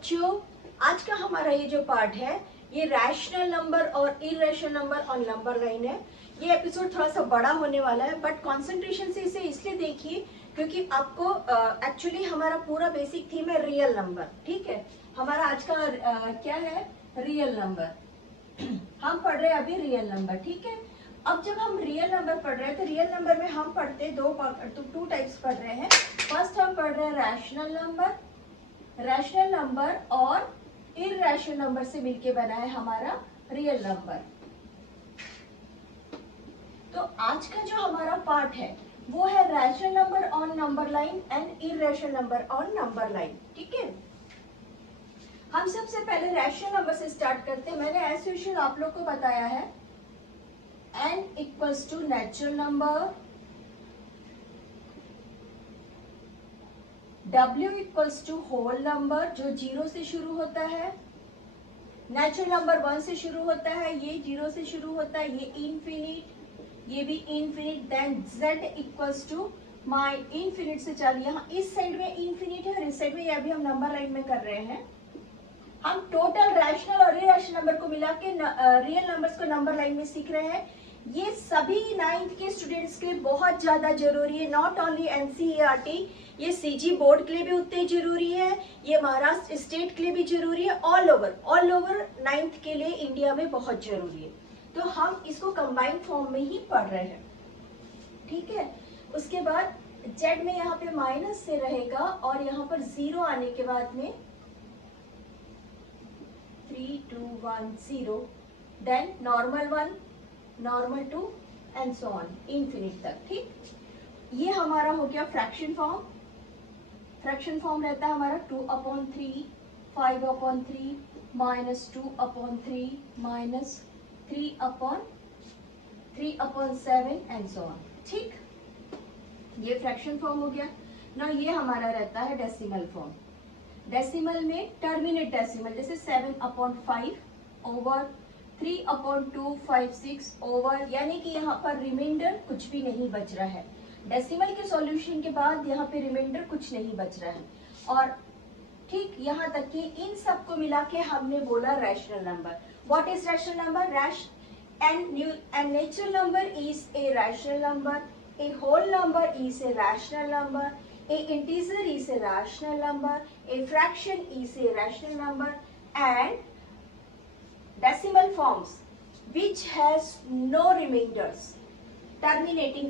बच्चों, आज का हमारा ये जो पार्ट है ये रैशनल नंबर और irrational number on number line है। ये एपिसोड थोड़ा सा बड़ा होने वाला है, बट कंसंट्रेशन से इसे इसलिए देखिए क्योंकि आपको एक्चुअली हमारा पूरा बेसिक थीम है रियल नंबर। ठीक है, हमारा आज का क्या है, रियल नंबर। हम पढ़ रहे हैं अभी रियल नंबर। ठीक है, अब जब हम रियल नंबर पढ़ रहे हैं तो रियल नंबर में हम पढ़ते हैं टू टाइप्स पढ़ रहे हैं। फर्स्ट हम पढ़ रहे हैं रैशनल नंबर और इरैशनल नंबर से मिलके बना है हमारा रियल नंबर। तो आज का जो हमारा पार्ट है वो है rational number on number line and irrational number on number line. ठीक है, हम सबसे पहले रैशनल नंबर से स्टार्ट करते हैं। मैंने एज यूजुअल आप लोग को बताया है n equals to natural number, w equals to whole number जो 0 से शुरू होता है, नेचुरल नंबर 1 से शुरू होता है, ये 0 से शुरू होता है, ये इनफिनिट, ये भी infinite. Then z equals to my infinite से चालू, यहाँ इस साइड में इनफिनिट है और इस साइड में ये अभी हम नंबर लाइन में कर रहे हैं। हम टोटल रैशनल और इरैशनल नंबर को मिला के रियल नंबर्स को नंबर लाइन में सीख रहे हैं। ये सभी 9th के स्टूडेंट्स के लिए बहुत ज्यादा जरूरी है, नॉट ओनली एनसीईआरटी, ये सीजी बोर्ड के लिए भी उतने जरूरी है, ये महाराष्ट्र स्टेट के लिए भी जरूरी है, ऑल ओवर 9th के लिए इंडिया में बहुत जरूरी है। तो हम इसको कंबाइंड फॉर्म में ही पढ़ रहे हैं। ठीक है, उसके बाद z में यहाँ पे माइनस से रहेगा और यहाँ पर 0 आने के बाद में 3 2 1 0, then normal 1, normal 2 and so on infinite तक। ठीक, ये हमारा हो गया फ्रैक्शन फॉर्म। फ्रैक्शन फॉर्म रहता है हमारा 2/3, 5/3, -2/3, -3/7 एंड सो ऑन। ठीक, ये फ्रैक्शन फॉर्म हो गया ना। ये हमारा रहता है डेसिमल फॉर्म। डेसिमल में टर्मिनेट डेसिमल जैसे 7/5 ओवर 3/256 ओवर, यानी कि यहाँ पर रिमाइंडर कुछ भी नहीं बच रहा है। डेसिमल के सॉल्यूशन के बाद यहाँ पे रिमाइंडर कुछ नहीं बच रहा है। और ठीक यहाँ तक कि इन सबको मिला के हमने बोला rational number. What is rational number? And natural number is a rational number, a whole number is a rational number, a integer is a rational number, a fraction is a rational number, and decimal forms which has no remainders, terminating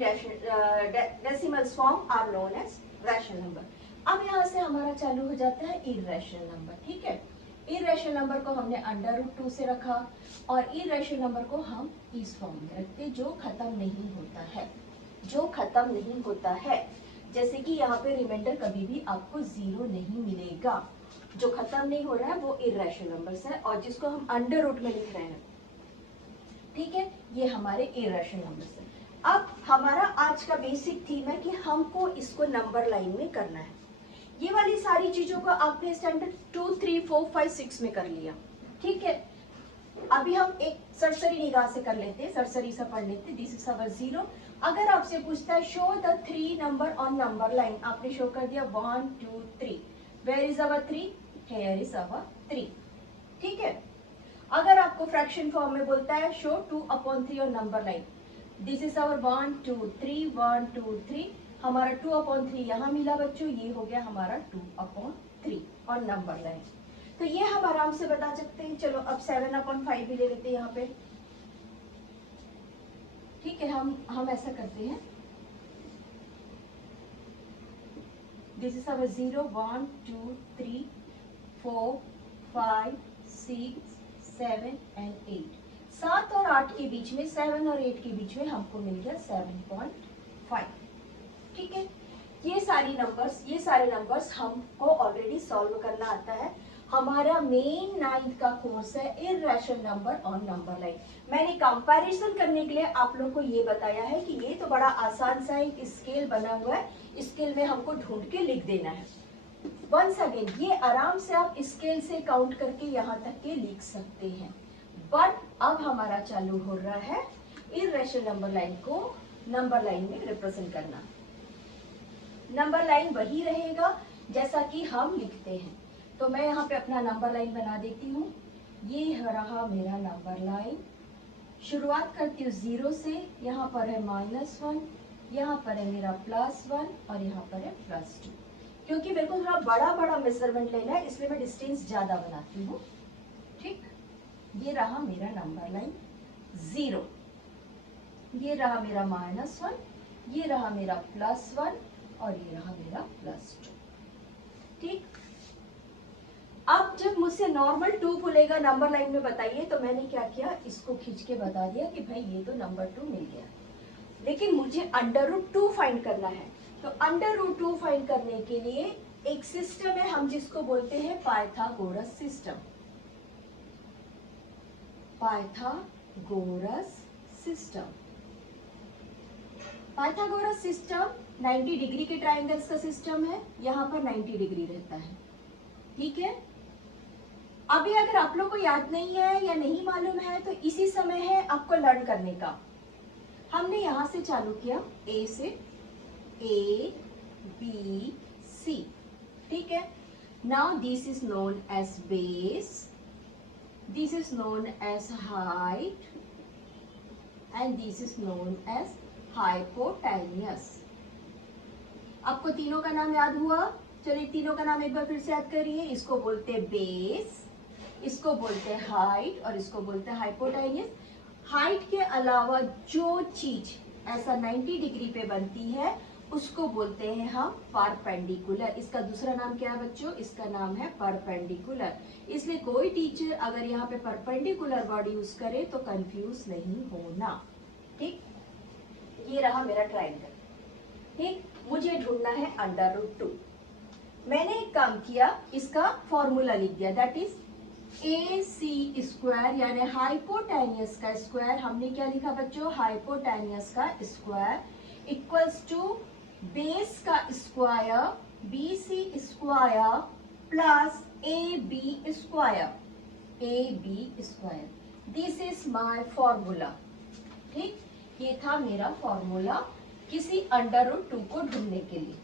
decimals form are known as rational number. अब यहाँ से हमारा चालू हो जाता है irrational number। ठीक है, irrational नंबर को हमने √2 से रखा और irrational नंबर को हम इस फॉर्म में रखते जो खत्म नहीं होता है, जैसे कि यहाँ पे रिमाइंडर कभी भी आपको 0 नहीं मिलेगा। जो खत्म नहीं हो रहा है वो इरैशनल नंबर्स है और जिसको हम अंडर रूट में लिख रहे हैं। ठीक है, ये हमारे इरैशनल नंबर्स है। अब हमारा आज का बेसिक थीम है कि हमको इसको नंबर लाइन में करना है। ये वाली सारी चीजों को आपने स्टैंडर्ड 2 3 4 5 6 में कर लिया। ठीक है, अभी हम एक सरसरी निगाह से कर लेते हैं, सरसरी सा पढ़ लेते हैं। This is our 0। अगर आपसे पूछता है show the 3 number on number line, आपने शो कर दिया 1 2 3, where is our 3? Here is our 3। ठीक है, अगर आपको फ्रैक्शन फॉर्म में बोलता है show 2/3 on number line, this is अवर 1 2 3 1 2 3, हमारा 2/3 यहाँ मिला बच्चों, ये हो गया हमारा 2/3 ऑन नंबर लाइन। तो ये हम आराम से बता सकते हैं। चलो अब 7/5 भी ले लेते हैं यहाँ पे। ठीक है, हम ऐसा करते हैं, दिस इज अवर 0 1 2 3 4 5 6 7 एंड 8। 7 और 8 के बीच में, 7 और 8 के बीच में हमको मिल गया 7.5। ठीक है, ये सारे नंबर्स हमको ऑलरेडी सॉल्व करना आता है। हमारा मेन 9th का कोर्स है irrational number on number line. मैंने कंपैरिजन करने के लिए आप लोग को ये बताया है कि ये तो बड़ा आसान सा एक स्केल बना हुआ है, स्केल में हमको ढूंढ के लिख देना है। वंस अगेन ये आराम से आप स्केल से काउंट करके यहाँ तक के लिख सकते हैं। बट अब हमारा चालू हो रहा है इरैशनल नंबर लाइन को नंबर लाइन में रिप्रेजेंट करना। नंबर लाइन वही रहेगा जैसा कि हम लिखते हैं। तो मैं यहाँ पे अपना नंबर लाइन बना देती हूँ। ये रहा मेरा नंबर लाइन। शुरुआत करती हूँ 0 से, यहाँ पर है -1, यहाँ पर है मेरा +1 और यहाँ पर है +2। क्योंकि मेरे को थोड़ा बड़ा बड़ा मेजरमेंट लेना है इसलिए मैं डिस्टेंस ज्यादा बनाती हूँ। ठीक, ये रहा मेरा नंबर लाइन 0, ये रहा मेरा -1, ये रहा मेरा +1 और ये रहा मेरा +2। ठीक, अब जब मुझसे नॉर्मल 2 बोलेगा नंबर लाइन में बताइए, तो मैंने क्या किया, इसको खींच के बता दिया कि भाई ये तो नंबर 2 मिल गया। लेकिन मुझे √2 फाइंड करना है। तो √2 फाइंड करने के लिए एक सिस्टम है, हम जिसको बोलते हैं Pythagoras system. Pythagoras system, Pythagoras system 90 degree के ट्राइंगल्स का सिस्टम है। यहाँ पर 90 डिग्री रहता है। ठीक है, अभी अगर आप लोग को याद नहीं है या नहीं मालूम है तो इसी समय है आपको लर्न करने का। हमने यहां से चालू किया A से, A B C। ठीक है, now this is known as base, this is known as height and this is known as hypotenuse. आपको तीनों का नाम याद हुआ? चलिए तीनों का नाम एक बार फिर से याद करिए। इसको बोलते हैं बेस, इसको बोलते हैं हाइट और इसको बोलते हैं हाइपोटेन्यूस। हाइट के अलावा जो चीज ऐसा 90 डिग्री पे बनती है उसको बोलते हैं हम परपेंडिकुलर। इसका दूसरा नाम क्या है बच्चों? इसका नाम है परपेंडिकुलर। इसलिए कोई टीचर अगर यहाँ पे परपेंडिकुलर वर्ड यूज करे तो कंफ्यूज नहीं होना। ठीक, ये रहा मेरा ट्राइंगल। ठीक, मुझे ढूंढना है √2। मैंने एक काम किया, इसका फॉर्मूला लिख दिया, दैट इज AC² यानी हाइपोटेन्यूस का स्क्वायर। हमने क्या लिखा बच्चों? हाइपोटेन्यूस का स्क्वायर इक्वल्स टू बेस का square BC² plus AB²। This is my formula. ठीक, ये था मेरा फॉर्मूला किसी √2 को ढूंढने के लिए।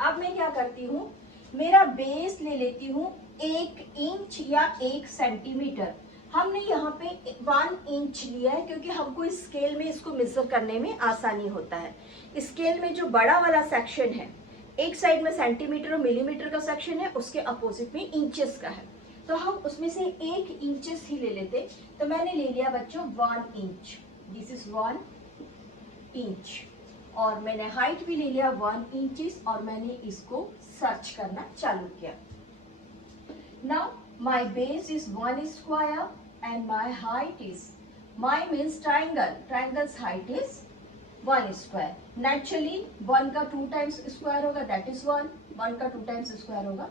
अब मैं क्या करती हूँ, मेरा बेस ले लेती हूँ 1 इंच या 1 सेंटीमीटर। हमने यहाँ पे 1 इंच लिया है क्योंकि हमको स्केल में इसको मेजर करने में आसानी होता है। स्केल में जो बड़ा वाला सेक्शन है, एक साइड में सेंटीमीटर और मिलीमीटर का सेक्शन है, उसके अपोजिट में इंचेस का है, तो हम उसमें से 1 इंचेस ही ले लेते। तो मैंने ले लिया बच्चों 1 इंच, दिस इज 1 इंच। और मैंने हाइट भी ले लिया 1 इंचेस और मैंने इसको सर्च करना चालू किया। Now my base is 1 square and my height is, my means triangle, triangles height is 1 square. Naturally 1 का 2 टाइम्स स्क्वायर होगा, दैट इज 1। 1 का 2 टाइम्स स्क्वायर होगा,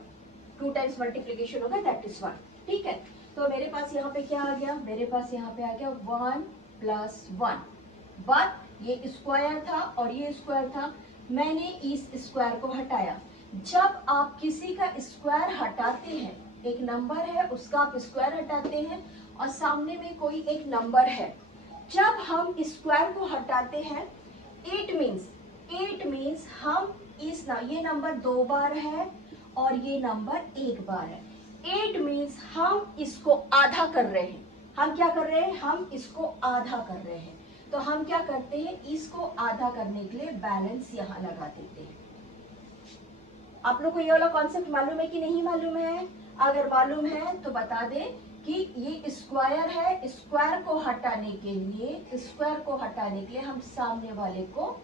2 टाइम्स मल्टीप्लीकेशन होगा, दैट इज 1। ठीक है, तो मेरे पास यहाँ पे क्या आ गया? मेरे पास यहाँ पे आ गया 1 + 1। बट ये स्क्वायर था और ये स्क्वायर था, मैंने इस स्क्वायर को हटाया। जब आप किसी का स्क्वायर हटाते हैं, एक नंबर है उसका आप स्क्वायर हटाते हैं और सामने में कोई एक नंबर है, जब हम स्क्वायर को हटाते हैं इट मीन्स हम ये नंबर 2 बार है और ये नंबर 1 बार है। इट मीन्स हम इसको आधा कर रहे हैं। हम क्या कर रहे हैं? हम इसको आधा कर रहे हैं। तो हम क्या करते हैं, इसको आधा करने के लिए बैलेंस यहाँ लगा देते हैं। आप लोग को ये वाला कॉन्सेप्ट मालूम है कि नहीं मालूम है? अगर मालूम है तो बता दें कि ये स्क्वायर है। स्क्वायर को हटाने के लिए हम सामने वाले को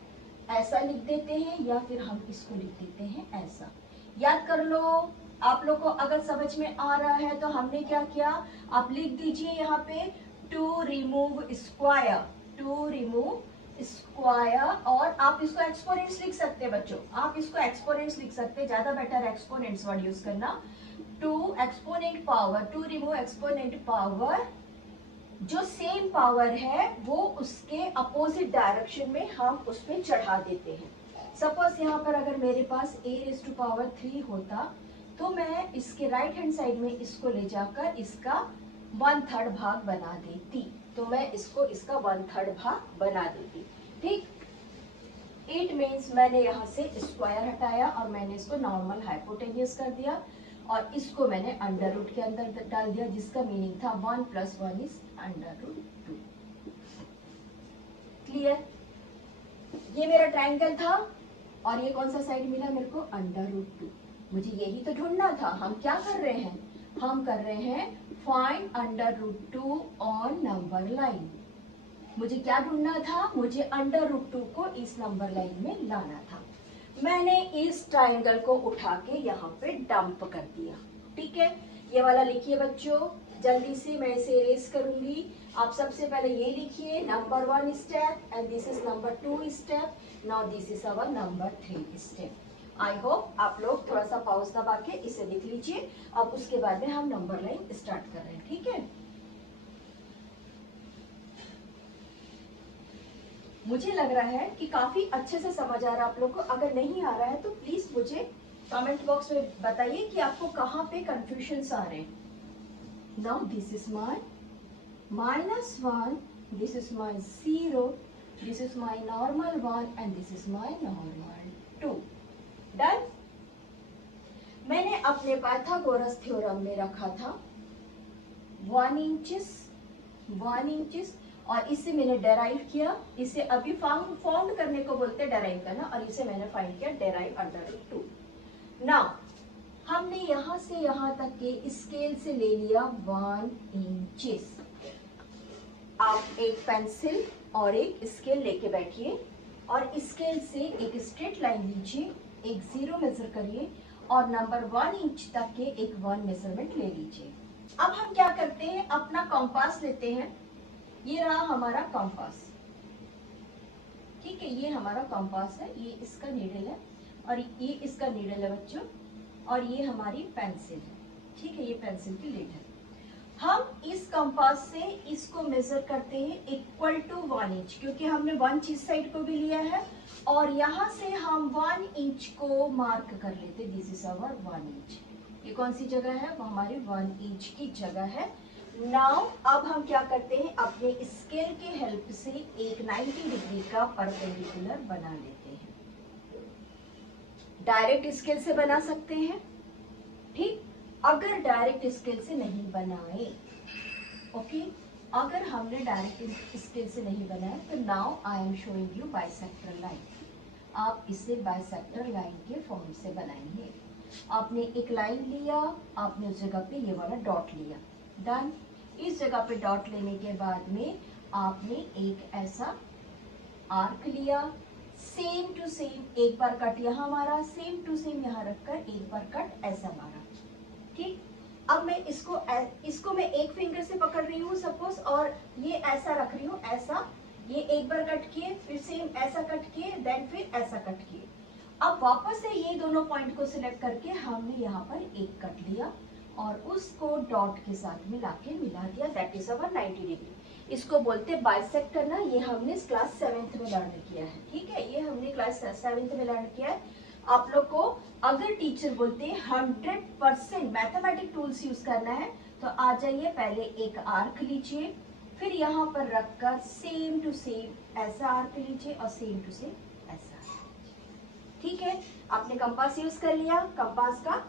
ऐसा लिख देते हैं या फिर हम इसको लिख देते हैं ऐसा। याद कर लो, आप लोग को अगर समझ में आ रहा है तो हमने क्या किया, आप लिख दीजिए यहाँ पे टू रिमूव स्क्वायर, और आप इसको एक्सपोनेंट्स लिख सकते हैं बच्चों, आप इसको एक्सपोनेंट्स लिख सकते हैं, ज्यादा बेटर एक्सपोनेंट्स वर्ड यूज करना। To exponent power, to remove exponent power, जो सेम पावर है वो उसके अपोजिट डायरेक्शन में हम उस पर चढ़ा देते हैं। सपोज यहाँ पर अगर मेरे पास a⁻³ होता तो मैं इसके राइट हैंड साइड में इसको ले जाकर इसका 1/3 भाग बना देती, तो मैं इसको इसका 1/3 भाग बना देती। ठीक, इट मीन्स मैंने यहाँ से स्क्वायर हटाया और मैंने इसको नॉर्मल हाइपोटेन्यूस कर दिया और इसको मैंने अंडर रूट के अंदर डाल दिया, जिसका मीनिंग था 1 + 1 इज √2। क्लियर? ये मेरा ट्राइंगल था और ये कौन सा साइड मिला मेरे को? √2। मुझे यही तो ढूंढना था। हम क्या कर रहे हैं? हम कर रहे हैं फाइंड √2 ऑन नंबर लाइन। मुझे क्या ढूंढना था? मुझे √2 को इस नंबर लाइन में लाना था। मैंने इस ट्राइंगल को उठा के यहाँ पे डंप कर दिया। ठीक है, ये वाला लिखिए बच्चों, जल्दी से मैं इसे इरेज करूंगी। आप सबसे पहले ये लिखिए number 1 step and this is number 2 step, now this is our number 3 step. I hope आप लोग थोड़ा सा पॉज दबा के इसे लिख लीजिए। अब उसके बाद में हम नंबर लाइन स्टार्ट कर रहे हैं। ठीक है, मुझे लग रहा है कि काफी अच्छे से समझ आ रहा है आप लोग को। अगर नहीं आ रहा है तो प्लीज मुझे कमेंट बॉक्स में बताइए कि आपको कहाँ पे कंफ्यूजन आ रहे हैं। Now this is my -1, this is my 0, this is my normal 1 and this is my normal 2। Done. मैंने अपने पाइथागोरस थ्योरम में रखा था 1 इंचेस और इससे मैंने डेराइव किया। इसे अभी फाउंड करने को बोलते हैं डेराइव करना, और इसे मैंने फाइंड किया डेराइव √2। नाउ हमने यहां से यहां तक के स्केल से ले लिया 1 इंचेस। आप एक पेंसिल और एक स्केल लेके बैठिए और स्केल से एक स्ट्रेट लाइन लीजिए, एक 0 मेजर करिए और नंबर 1 इंच तक के एक 1 मेजरमेंट ले लीजिए। अब हम क्या करते हैं, अपना कंपास लेते हैं। ये रहा हमारा कंपास। ठीक है, ये हमारा कंपास है, ये इसका नीडल है और ये इसका नीडल है बच्चों, और ये हमारी पेंसिल है। ठीक है, ये पेंसिल की लीड है। हम इस कंपास से इसको मेजर करते हैं इक्वल टू 1 इंच, क्योंकि हमने 1 चीज साइड को भी लिया है और यहाँ से हम 1 इंच को मार्क कर लेते। This is our 1 inch. ये कौन सी जगह है? वो हमारी 1 इंच की जगह है। नाउ अब हम क्या करते हैं, अपने स्केल के हेल्प से एक 90 डिग्री का परपेंडिकुलर बना लेते हैं। डायरेक्ट स्केल से बना सकते हैं, ठीक। अगर डायरेक्ट स्केल से नहीं बनाए, ओके, अगर हमने डायरेक्ट स्केल से नहीं बनाया तो now I am showing you bisector line. आप इसे बाइसेक्टर लाइन के फॉर्म से बनाएंगे। आपने एक लाइन लिया, आपने उस जगह पे ये वाला डॉट लिया। डन। इस जगह पे डॉट लेने के बाद में आपने एक ऐसा आर्क लिया, सेम टू सेम एक बार कट यहाँ मारा, सेम टू सेम यहाँ रखकर एक बार कट ऐसा मारा। ठीक। अब मैं इसको मैं एक फिंगर से पकड़ रही हूँ सपोज, और ये ऐसा रख रही हूँ, ऐसा। ये एक बार कट किए, फिर सेम ऐसा कट किए, देन फिर ऐसा कट किए। अब वापस से ये दोनों पॉइंट को सिलेक्ट करके हमने यहाँ पर एक कट लिया और उसको डॉट के साथ मिला दिया। That is our 90 degree. इसको बोलते हैं बाइसेक्ट करना। ये हमने क्लास 7th में लर्न किया है। ठीक है, ये हमने क्लास 7th में लर्न किया है। आप लोग को अगर टीचर बोलते हैं 100% मैथमेटिक टूल्स यूज करना है तो आ जाइए, पहले एक आर्क लीजिए, फिर यहाँ पर रखकर सेम टू सेम ऐसा आर्क लीजिए और सेम टू सेम ऐसा। ठीक है, आपने कंपास यूज कर लिया, कंपास का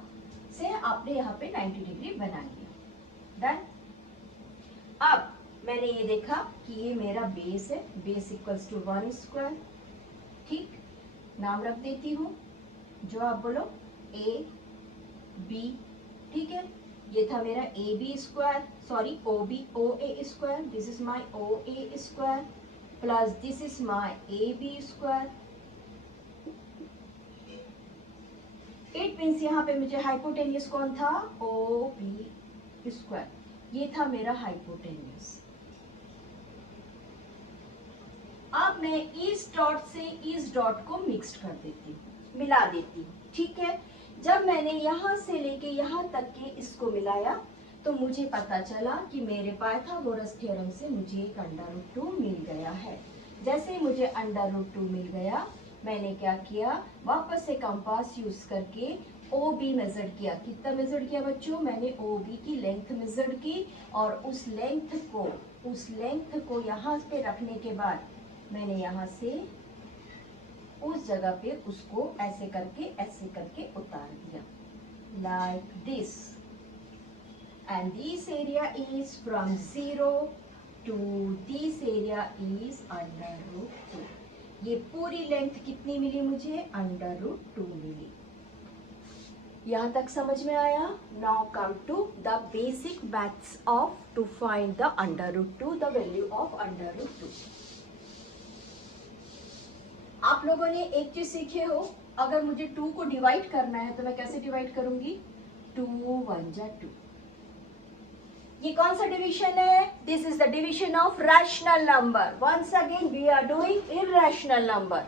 से आपने यहाँ पे 90 डिग्री बना लिया। डन। अब मैंने ये देखा कि ये मेरा बेस है, बेस इक्वल्स टू 1 स्क्वायर। ठीक, नाम रख देती हूँ, जो आप बोलो ए बी। ठीक है, ये था मेरा a b square, sorry o a square. This is my o a square plus this is my a b square. It means यहाँ पे मुझे हाइपोटेन्यूस कौन था? O b square. ये था मेरा हाइपोटेन्यूस। अब मैं इस डॉट से इस डॉट को मिक्स कर देती हूँ, मिला देती हूँ। ठीक है, जब मैंने यहाँ से लेके यहाँ तक के इसको मिलाया तो मुझे पता चला कि मेरे पाइथागोरस थ्योरम से मुझे एक √2 मिल गया है। जैसे मुझे √2 मिल गया, मैंने क्या किया, वापस से कंपास यूज करके ओ बी मेजर किया। कितना मेजर किया बच्चों? मैंने ओ बी की लेंथ मेजर की और उस लेंथ को यहाँ पे रखने के बाद मैंने यहाँ से उस जगह पे उसको ऐसे करके उतार दिया। like this, and this area is from 0 to this area is under root 2. ये पूरी लेंथ कितनी मिली मुझे? अंडर रूट 2 मिली। यहां तक समझ में आया? Now come to the basic maths of to find the under root 2, the value of under root 2। आप लोगों ने एक चीज सीखे हो, अगर मुझे 2 को डिवाइड करना है तो मैं कैसे डिवाइड करूंगी? 2 1 जा 2। ये कौन सा डिवीजन है? This is the division of rational number. Once again we are doing irrational number.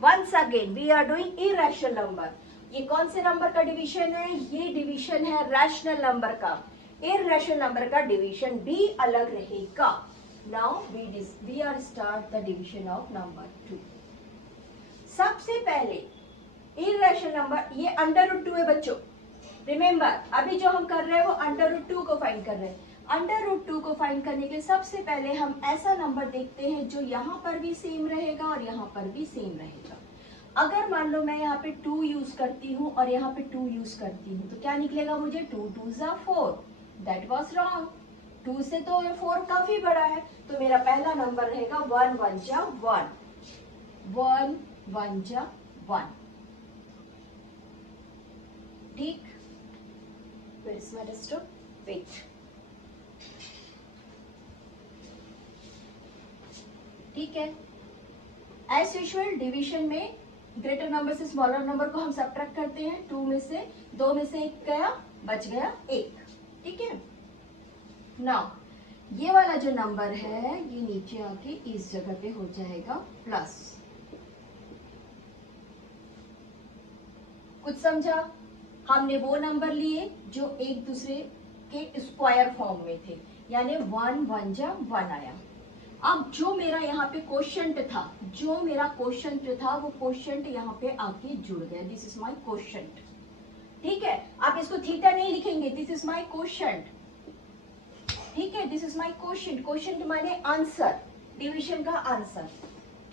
Once again we are doing irrational number. ये कौन से नंबर का डिवीजन है? ये डिवीजन है रैशनल नंबर का। इरैशनल नंबर का डिवीजन भी अलग रहेगा। Now we are start the division of number 2। सबसे पहले इरैशनल नंबर, ये अंडर रूट 2 है बच्चों। रिमेंबर, अभी जो हम कर रहे हैं वो अंडर रूट 2 को फाइंड कर रहे हैं। अंडर रूट 2 को फाइंड करने के लिए सबसे पहले हम ऐसा नंबर देखते हैं जो यहाँ पर भी सेम रहेगा और यहाँ पर भी सेम रहेगा। अगर मान लो मैं यहाँ पे 2 यूज करती हूँ और यहाँ पे 2 यूज करती हूँ तो क्या निकलेगा मुझे? 2 2 जा 4। That was wrong. 2 से तो 4 काफी बड़ा है, तो मेरा पहला नंबर रहेगा 1 1 जा 1, 1 1 जा 1। ठीक, where is my desktop? Wait. ठीक है, एज यूजुअल डिवीजन में ग्रेटर नंबर से स्मॉलर नंबर को हम सबट्रैक्ट करते हैं। 2 में से 2 में से 1 गया, बच गया 1। ठीक है, नाउ ये वाला जो नंबर है ये नीचे आके इस जगह पे हो जाएगा प्लस। कुछ समझा? हमने वो नंबर लिए जो एक दूसरे के स्क्वायर फॉर्म में थे, यानी 1 1 जा 1 आया। अब जो मेरा यहाँ पे क्वोशंट था, वो क्वोशंट यहाँ पे आके जुड़ गया। This is my quotient. ठीक है, आप इसको थीटा नहीं लिखेंगे, दिस इज माय क्वोशंट। ठीक है, this is my quotient. Quotient माने आंसर, डिवीजन का आंसर।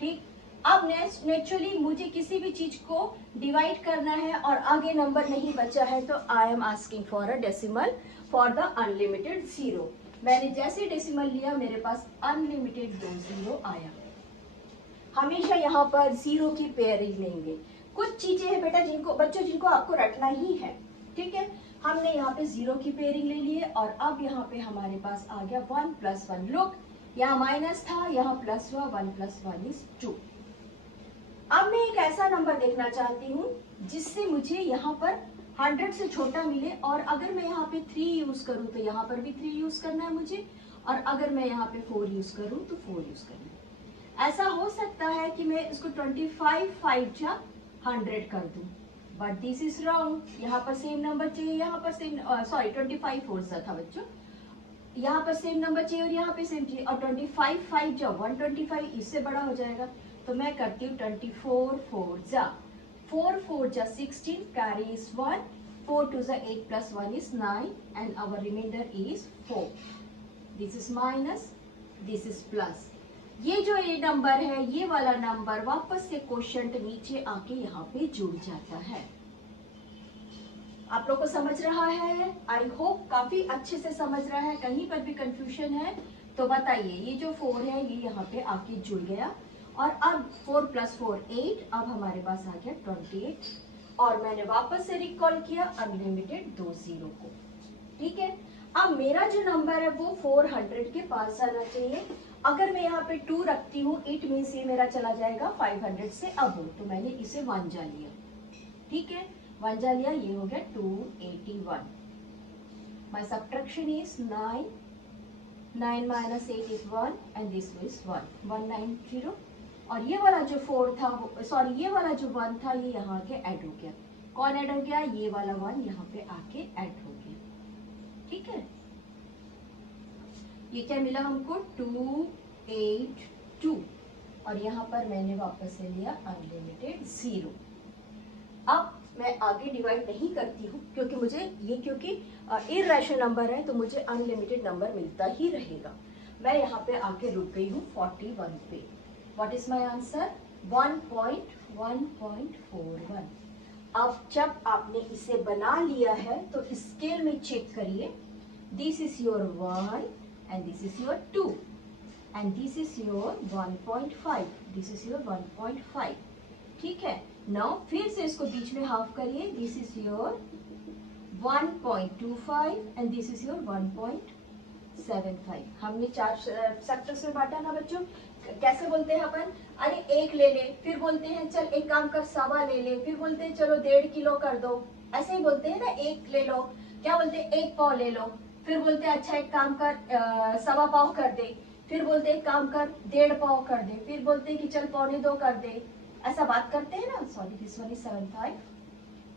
ठीक, अब नेचुरली मुझे किसी भी चीज को डिवाइड करना है और आगे नंबर नहीं बचा है तो I am asking for a decimal for the unlimited 0। मैंने जैसे डेसिमल लिया मेरे पास अनलिमिटेड 2 0 आया। हमेशा यहाँ पर 0 की पेयरिंग लेंगे। कुछ चीजें हैं बेटा जिनको आपको रटना ही है। ठीक है, हमने यहाँ पे 0 की पेयरिंग ले लिए और अब यहाँ पे हमारे पास आ गया 1 + 1। लुक, यहाँ माइनस था, यहाँ प्लस हुआ, 1 + 1 is 2। अब मैं एक ऐसा नंबर देखना चाहती हूँ जिससे मुझे यहाँ पर 100 से छोटा मिले, और अगर मैं यहाँ पे 3 यूज करूँ तो यहाँ पर भी 3 यूज करना है मुझे, और अगर मैं यहाँ पे 4 यूज करूँ तो 4 यूज करना है। ऐसा हो सकता है कि मैं इसको 25 5 जा 100 कर दूं, बट दिस इज रॉन्ग। यहाँ पर सेम नंबर चाहिए, यहाँ पर सेम 25 4 सा था बच्चों, यहाँ पर सेम नंबर चाहिए और यहाँ पे सेम चाहिए, और 25 5 जा 125 इससे बड़ा हो जाएगा। तो मैं करती हूँ 24 4 जा 4 4 जा 16, carry is 1, 4 2 जा 8 + 1 is 9 and our remainder is 4. This is minus, this is plus. ये जो ये नंबर है, ये वाला नंबर वापस से क्वोशंट नीचे आके यहाँ पे जुड़ जाता है। आप लोग को समझ रहा है? आई होप काफी अच्छे से समझ रहा है। कहीं पर भी कंफ्यूजन है तो बताइए। ये जो 4 है ये यहाँ पे आके जुड़ गया, और अब 4 + 4 8, अब हमारे पास आ गया 28, और मैंने वापस से रिकॉल किया अनलिमिटेड 2 0 को। ठीक है, अब मेरा जो नंबर है वो 400 के पास आना चाहिए। अगर मैं यहाँ पे 2 रखती हूँ, इट मीन्स ये मेरा चला जाएगा 500 से अब, तो मैंने इसे 1 जा लिया। ठीक है, 1 जा लिया, ये हो गया 281। My subtraction is 9 9 - 8 is 1 and this is 190। और ये वाला जो 4 था ये वाला जो 1 था ये यहाँ के ऐड हो गया। कौन ऐड हो गया? ये वाला 1 यहाँ पे आके ऐड हो गया। ठीक है, ये क्या मिला हमको? 282, और यहाँ पर मैंने वापस से लिया अनलिमिटेड 0। अब मैं आगे डिवाइड नहीं करती हूँ क्योंकि इरैशनल नंबर है तो मुझे अनलिमिटेड नंबर मिलता ही रहेगा। मैं यहाँ पे आके रुक गई हूँ 41 पे। What is my answer? 1.41। अब जब आपने इसे बना लिया है तो स्केल में चेक करिए, this is your 1 and this is your 2 and this is your 1.5, this is your 1.5, ठीक है। नाउ फिर से इसको बीच में हाफ करिए, this is your 1.25 and this is your 1.75। हमने 4 सेक्टर्स में बांटा ना बच्चों। कैसे बोलते हैं अपन, अरे एक ले ले, फिर बोलते हैं चल एक काम कर सवा ले ले, फिर बोलते हैं चलो 1.5 किलो कर दो, ऐसे ही बोलते हैं ना। एक ले लो, क्या बोलते हैं 1 पाव ले लो, फिर बोलते हैं अच्छा एक काम कर सवा पाव कर दे, फिर बोलते हैं काम कर 1.5 पाव कर दे, फिर बोलते हैं कि चल 1.25 कर दे, ऐसा बात करते हैं ना। Sorry this one is 75।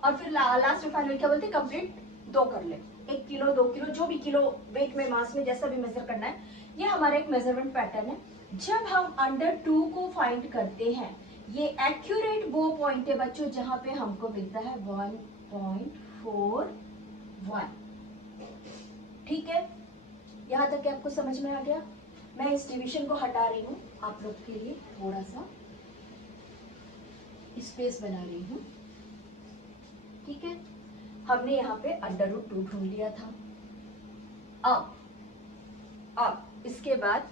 और फिर लास्ट में फाइनल क्या बोलते हैं, कंप्लीट 2 कर ले, 1 किलो 2 किलो जो भी किलो वेट में मास में जैसा भी मेजर करना है। ये हमारा एक मेजरमेंट पैटर्न है। जब हम अंडर 2 को फाइंड करते हैं, ये एक्यूरेट वो पॉइंट है बच्चों जहां पे हमको मिलता है 1.41, ठीक है। यहां तक आपको समझ में आ गया। मैं इस डिवीजन को हटा रही हूँ, आप लोग के लिए थोड़ा सा स्पेस बना रही हूँ, ठीक है। हमने यहाँ पे √2 ढूंढ लिया था। अब इसके बाद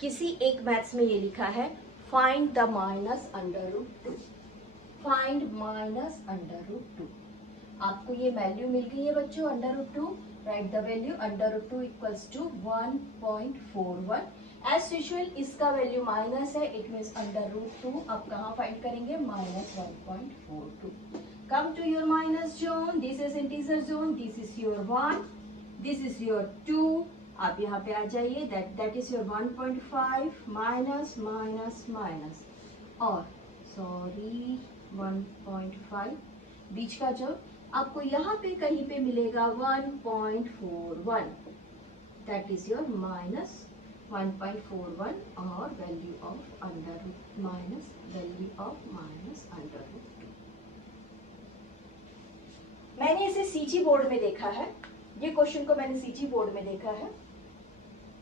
किसी एक मैथ्स में ये लिखा है find the minus √2, find minus √2। आपको ये वैल्यू मिल गई है बच्चों √2। Right the value √2 equals to 1.41। As usual इसका वैल्यू माइनस है, इट मीन्स √2 आप कहाँ फाइंड करेंगे, -1.42। Come to your minus zone. This is integer zone. This is your 1. This is your 2. आप यहाँ पे आ जाइए. That is your 1.5 minus minus minus. और sorry 1.5 बीच का जो आपको यहाँ पे कहीं पे मिलेगा 1.41. That is your minus 1.41 और value of √2 minus value of minus √2. मैंने इसे सीजी बोर्ड में देखा है, ये क्वेश्चन को मैंने सीजी बोर्ड में देखा है।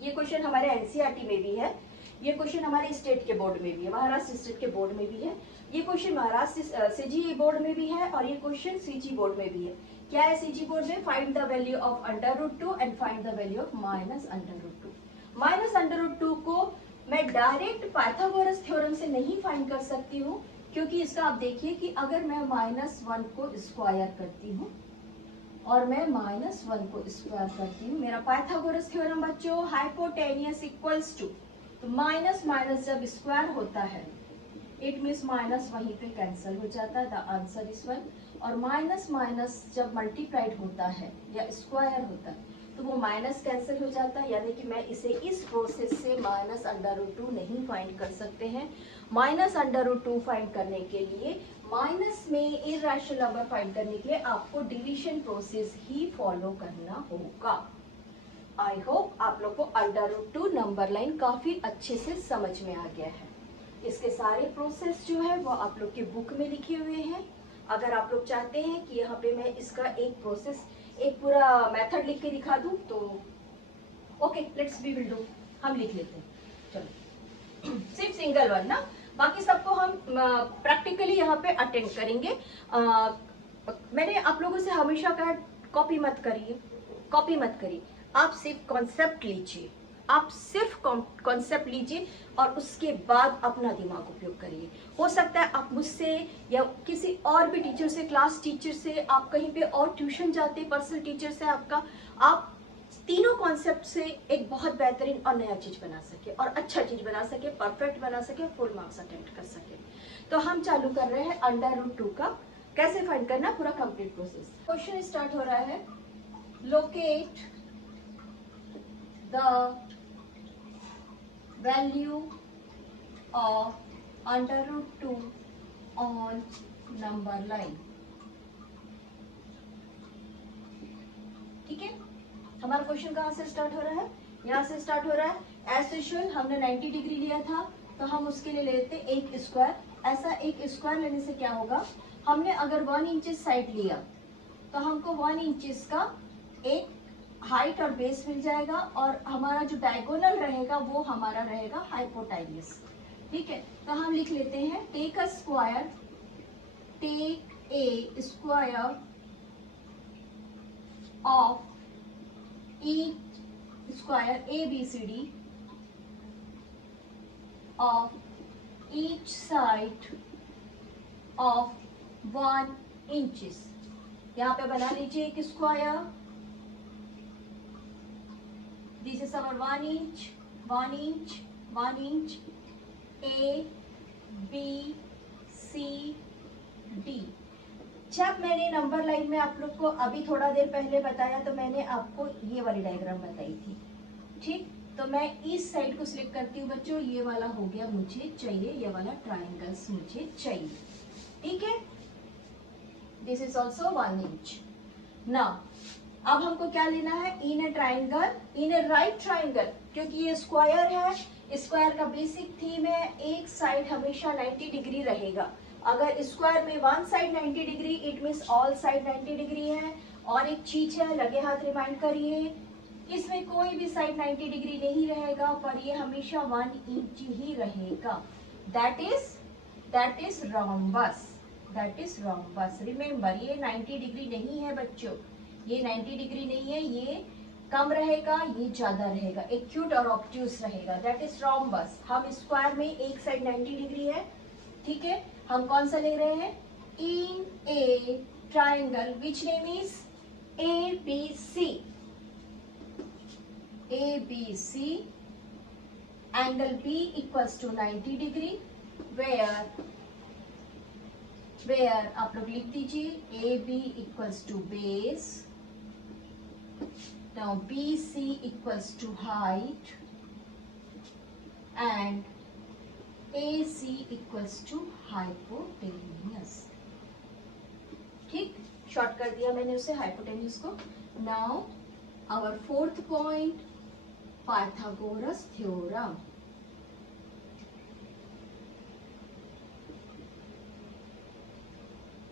ये क्वेश्चन हमारे एनसीईआरटी में भी है, ये क्वेश्चन हमारे स्टेट के बोर्ड में भी है, महाराष्ट्र स्टेट के बोर्ड में भी है, ये क्वेश्चन महाराष्ट्र सीजी बोर्ड में भी है और ये क्वेश्चन सीजी बोर्ड में भी है। क्या है सीजी बोर्ड में, find the value of √2 and find the value of minus √2। Minus √2 को मैं डायरेक्ट पाइथागोरस थ्योरम से नहीं फाइंड कर सकती हूँ, क्योंकि इसका आप देखिए कि अगर मैं -1 को स्क्वायर करती हूँ और मैं -1 को स्क्वायर करती हूँ, मेरा पाइथागोरस थ्योरम बच्चों हाइपोटेनियस इक्वल्स टू, तो माइनस माइनस जब स्क्वायर होता है इट मीन्स माइनस वहीं पे कैंसिल हो जाता है, द आंसर इज 1। और माइनस माइनस जब मल्टीप्लाइड होता है या स्क्वायर होता है तो वो माइनस कैंसिल हो जाता है, यानी कि मैं इसे इस प्रोसेस से -√2 नहीं फाइंड कर सकते हैं। -√2 फाइंड करने के लिए, माइनस में इर्रेशनल नंबर फाइंड करने के लिए आपको डिवीजन प्रोसेस ही फॉलो करना होगा। आई होप आप लोग को √2 नंबर लाइन काफी अच्छे से समझ में आ गया है। इसके सारे प्रोसेस जो है वो आप लोग के बुक में लिखे हुए हैं। अगर आप लोग चाहते हैं कि यहाँ पे मैं इसका एक प्रोसेस, एक पूरा मेथड लिख के दिखा दूं तो okay, let's we will do, हम लिख लेते हैं। चलो सिर्फ सिंगल वन ना, बाकी सबको हम प्रैक्टिकली यहाँ पे अटेंड करेंगे। मैंने आप लोगों से हमेशा कहा कॉपी मत करिए, कॉपी मत करिए, आप सिर्फ कॉन्सेप्ट लीजिए, आप सिर्फ कॉन्सेप्ट लीजिए और उसके बाद अपना दिमाग उपयोग करिए। हो सकता है आप मुझसे या किसी और भी टीचर से, क्लास टीचर से, आप कहीं पे और ट्यूशन जाते, पर्सनल टीचर से आपका, आप तीनों कॉन्सेप्ट से एक बहुत बेहतरीन और नया चीज बना सके और अच्छा चीज बना सके, परफेक्ट बना सके, फुल मार्क्स अटेम्प्ट कर सके। तो हम चालू कर रहे हैं √2 का कैसे फाइंड करना, पूरा कंप्लीट प्रोसेस। क्वेश्चन स्टार्ट हो रहा है, locate the value of √2 on number line। ठीक है, हमारा क्वेश्चन कहाँ से स्टार्ट हो रहा है, यहाँ से स्टार्ट हो रहा है। एज यूजुअल हमने 90 डिग्री लिया था तो हम उसके लिए लेते एक स्क्वायर। ऐसा एक स्क्वायर लेने से क्या होगा, हमने अगर 1 इंचेस साइड लिया तो हमको 1 इंचेस का एक हाइट और बेस मिल जाएगा और हमारा जो डायगोनल रहेगा वो हमारा रहेगा हाइपोटेन्यूस। ठीक है, तो हम लिख लेते हैं take a square, take a square of each square ABCD of each side of 1 inches। यहाँ पे बना लीजिए एक square. This is our 1 inch 1 inch 1 inch A B C D। जब मैंने नंबर लाइन में आप लोग को अभी थोड़ा देर पहले बताया तो मैंने आपको ये वाली डायग्राम बताई थी, ठीक। तो मैं इस साइड को सिलेक्ट करती हूँ बच्चों, ये वाला हो गया मुझे चाहिए, ये वाला ट्राइंगल्स मुझे चाहिए, ठीक है। This is also 1 inch. Now अब हमको क्या लेना है, in a triangle, in a right triangle, क्योंकि ये स्क्वायर है। स्क्वायर का बेसिक थीम है एक साइड हमेशा 90 डिग्री रहेगा। अगर स्क्वायर में one side 90 degree, it means all side 90 degree है। और एक चीज है, लगे हाथ रिमाइंड करिए, इसमें कोई भी साइड 90 डिग्री नहीं रहेगा, पर ये हमेशा 1 इंच ही रहेगा। That is rhombus, that is rhombus. Remember ये 90 डिग्री नहीं है बच्चों, ये 90 डिग्री नहीं है, ये कम रहेगा, ये ज्यादा रहेगा, एक्यूट और ऑब्ट्यूस रहेगा। That is rhombus. हम स्क्वायर में एक साइड 90 डिग्री है, ठीक है। हम कौन सा ले रहे हैं, in a triangle which name is ABC। ABC angle B equals to 90 degree, where आप लोग लिख दीजिए AB equals to base. Now BC equals to height and AC equals to hypotenuse। ठीक, शॉर्ट कर दिया मैंने उसे, हाइपोटेन्यूज को। Now our fourth point, Pythagoras theorem.